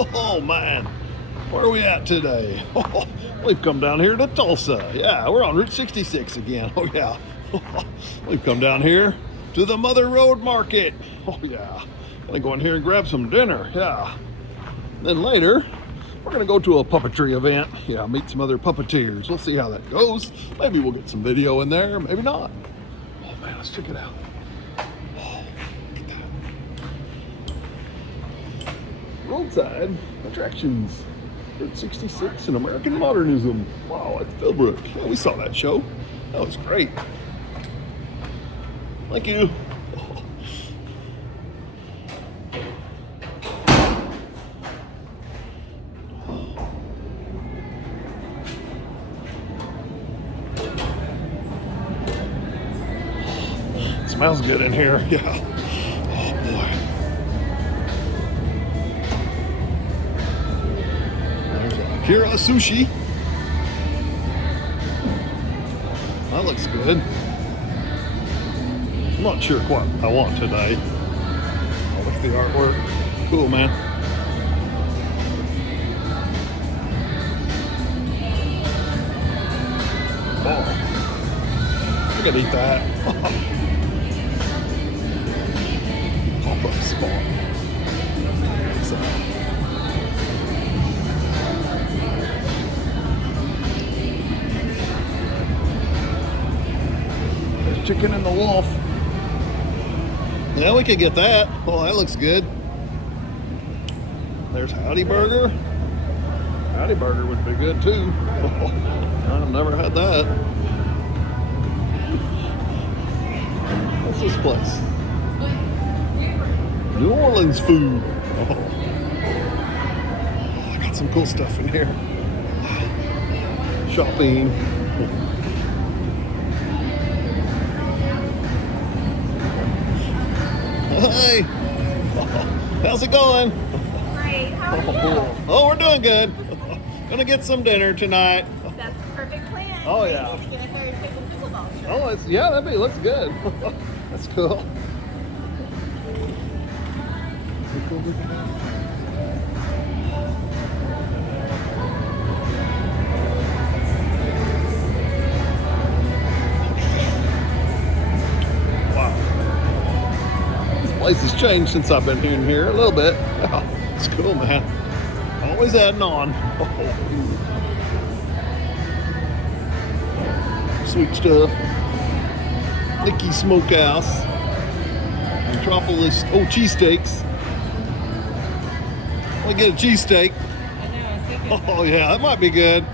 Oh man, where are we at today? We've come down here to Tulsa. Yeah, we're on Route 66 again. Oh yeah. We've come down here to the Mother Road Market. Oh yeah. Gonna go in here and grab some dinner. Yeah. Then later, we're gonna go to a puppetry event. Yeah, meet some other puppeteers. We'll see how that goes. Maybe we'll get some video in there, maybe not. Oh man, let's check it out. Oh, look at that. Roadside attractions. Route 66 and American Modernism. Wow, at Philbrook. Yeah, we saw that show. That was great. Thank you. Oh. It smells good in here. Yeah. Oh boy. Kira Sushi. That looks good. I'm not sure what I want today. Oh, look at the artwork. Cool, man. Oh, I could eat that. Pop-up spot. Chicken in the wolf. Yeah, we could get that. Oh, that looks good. There's Howdy Burger. Howdy Burger would be good too. I've never had that. What's this place? New Orleans food. Oh, I got some cool stuff in here. Shopping. Hey, how's it going? Great, how are you? Oh, we're doing good. Gonna get some dinner tonight. That's the perfect plan. Oh yeah. Gonna start taking pickleball shots. Oh, looks good. That's cool. Place has changed since I've been in here a little bit. Oh, it's cool, man. Always adding on. Oh. Sweet stuff. Nicky Smokehouse. Metropolis. Oh, cheesesteaks. I'll get a cheesesteak. I know. Oh yeah, that might be good.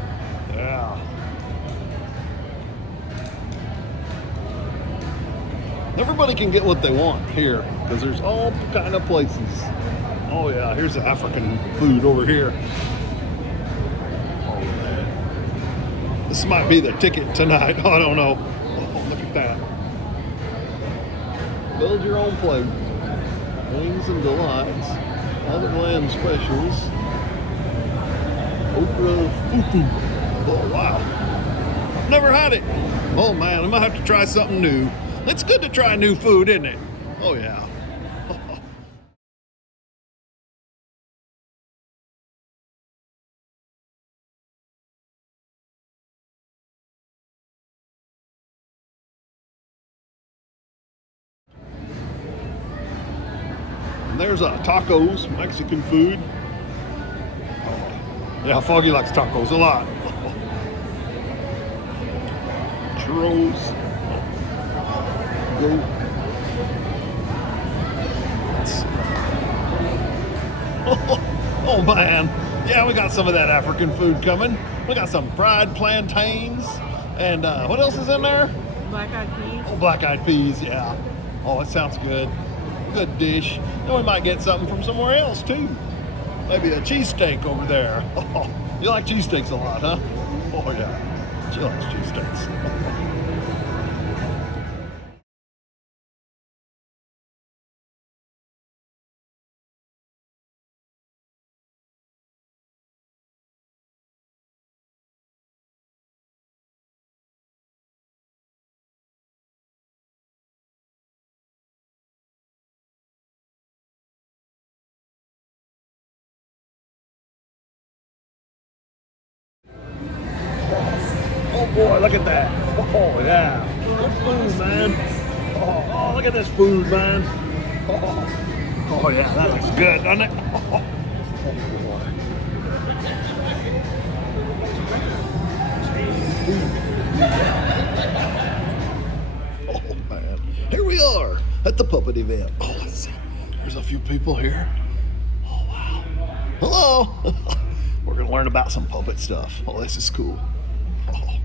Yeah. Everybody can get what they want here because there's all kind of places. Oh yeah, here's the African food over here. Oh man, this might be the ticket tonight. I don't know. Oh, look at that. Build your own plate. Wings and delights. Other land specials. Okra fufu. Oh wow. Never had it. Oh man, I might have to try something new. It's good to try new food, isn't it? Oh, yeah. And there's tacos, Mexican food. Oh, yeah, Foggy likes tacos a lot. Churros. Goat. Oh man, yeah, we got some of that African food coming. We got some fried plantains, and what else is in there? Black-eyed peas. Oh, black-eyed peas, yeah. Oh, it sounds good. Good dish. Then we might get something from somewhere else too. Maybe a cheesesteak over there. Oh, you like cheesesteaks a lot, huh? Oh yeah, she likes cheesesteaks. Boy, look at that. Oh, yeah. Good food, man. Oh, look at this food, man. Oh, yeah, that looks good, doesn't it? Oh, man. Here we are at the puppet event. Oh, let's see. There's a few people here. Oh, wow. Hello. We're going to learn about some puppet stuff. Oh, this is cool. Oh.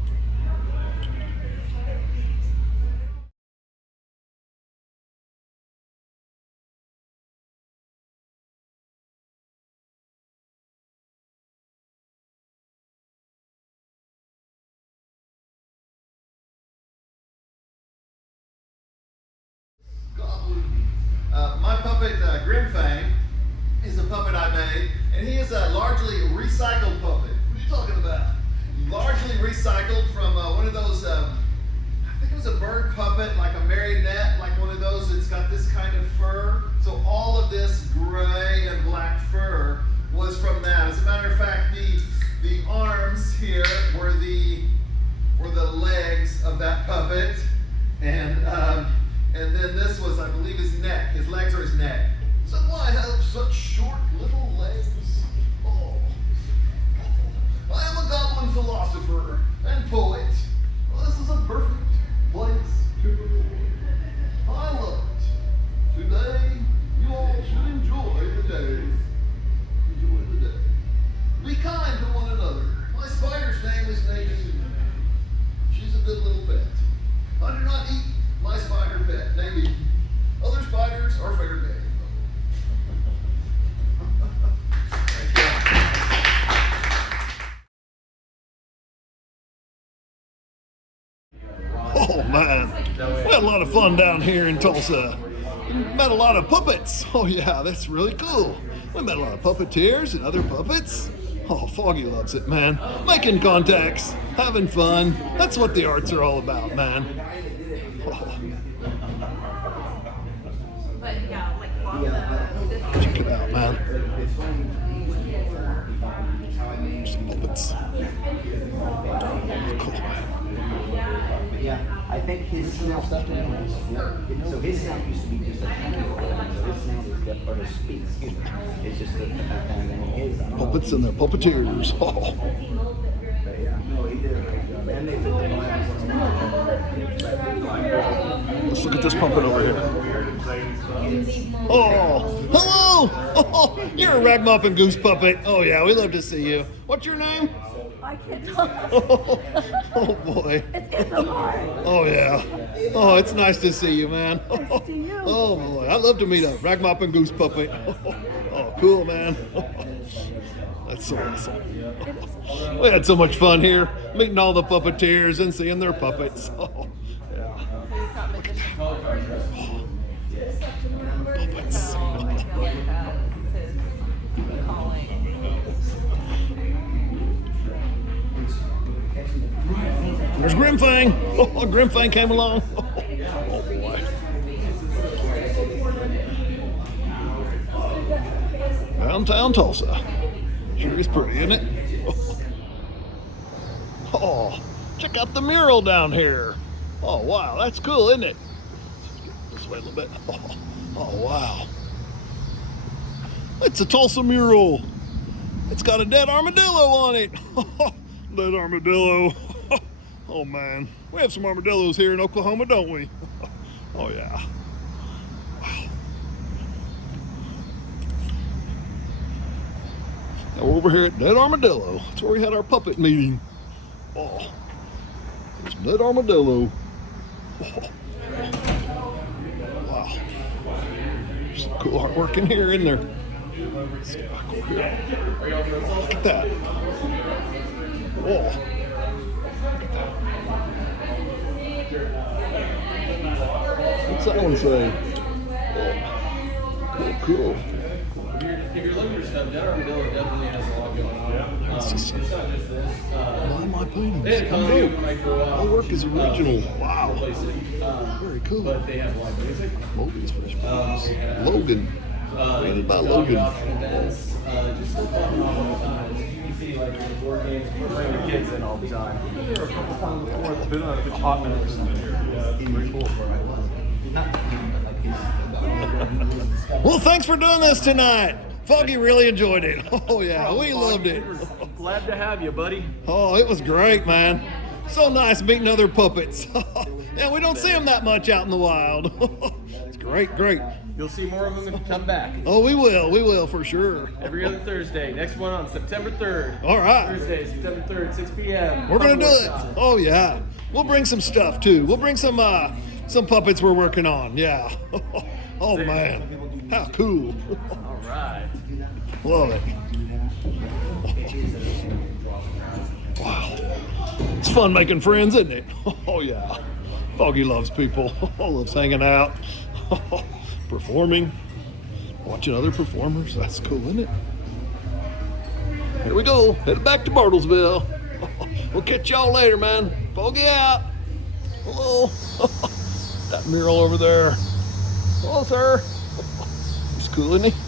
My puppet, Grimfang, is a puppet I made, and he is a largely recycled puppet. What are you talking about? Largely recycled from one of those, I think it was a bird puppet, like a marionette, like one of those that's got this kind of fur. So all of this gray and black fur was from that. As a matter of fact, the arms here were the legs of that puppet, and then this was, I believe, his neck. His legs are his neck. So why have such short little legs? Oh. I am a goblin philosopher and poet. Well, this is a perfect place to perform. I love it. Today, you all should enjoy the day. Enjoy the day. Be kind to one another. My spider's name is Nadine. She's a good little pet. I do not eat my spider pet, Nadine. Other spiders are fair game. Oh man, we had a lot of fun down here in Tulsa. We met a lot of puppets. Oh yeah, that's really cool. We met a lot of puppeteers and other puppets. Oh, Foggy loves it, man. Making contacts, having fun. That's what the arts are all about, man. Oh. Check it out, man. Some puppets. Cool, man. Yeah, I think his sound, so his sound used to be just a so his sound is that part of speech, excuse me. It's just and then his Puppets and their puppeteers. Oh. But yeah, no, he did a great job. And they took Let's look at this puppet over here. Oh, hello! Oh, you're a ragmuffin and goose puppet. Oh yeah, we love to see you. What's your name? I can't talk. Oh boy. It's in the heart. Oh yeah. Oh, it's nice to see you, man. Nice to see you. Oh boy, I love to meet a ragmuffin and goose puppet. Oh, cool, man. That's so awesome. We had so much fun here, meeting all the puppeteers and seeing their puppets. Oh, yeah. Puppets. There's Grimfang. Oh, Grimfang came along. Oh boy. Downtown Tulsa. Sure is pretty, isn't it? Oh, check out the mural down here. Oh wow, that's cool, isn't it? Let's get this way a little bit. Oh wow. It's a Tulsa mural. It's got a dead armadillo on it. Dead armadillo. Oh man, we have some armadillos here in Oklahoma, don't we? Oh yeah. Wow. Now we're over here at Dead Armadillo. That's where we had our puppet meeting. Oh, there's Dead Armadillo. Oh. Wow. There's some cool artwork in here, isn't there? Let's get back over here. Look at that. Oh. What's that one say? Oh, cool. If you're looking for stuff, Dead Armadillo definitely has a lot going on. It's It's not just this. Why am I painting They this? had comedy open mic for a while. My work is original. Wow. Replace it. Very cool. But they have live music. Logan's Fish We have, Logan. Painted by dog Logan. adoption events. just so fun all the time. You see like the board games, we're bringing the kids in all the time. There are a couple times before it's been a hot minute or something here. Yeah, it's pretty cool. Not him, but like his. Well, thanks for doing this tonight. Foggy really enjoyed it. Oh yeah, we loved it. Glad to have you, buddy. Oh, it was great, man. So nice meeting other puppets. Yeah, we don't see them that much out in the wild. It's great, great. You'll see more of them if you come back. Oh, we will for sure. Every other Thursday. Next one on September 3rd. All right. Thursday, September 3rd, 6 p.m. We're gonna do it. Workshop. Oh yeah. We'll bring some stuff too. We'll bring some puppets we're working on. Yeah. Oh man. How cool. All right. Love it. Wow. It's fun making friends, isn't it? Oh yeah. Foggy loves people. Loves hanging out. Performing. Watching other performers. That's cool, isn't it? Here we go. Headed back to Bartlesville. We'll catch y'all later, man. Foggy out. Hello. That mural over there. Hello, sir. He's cool, isn't he?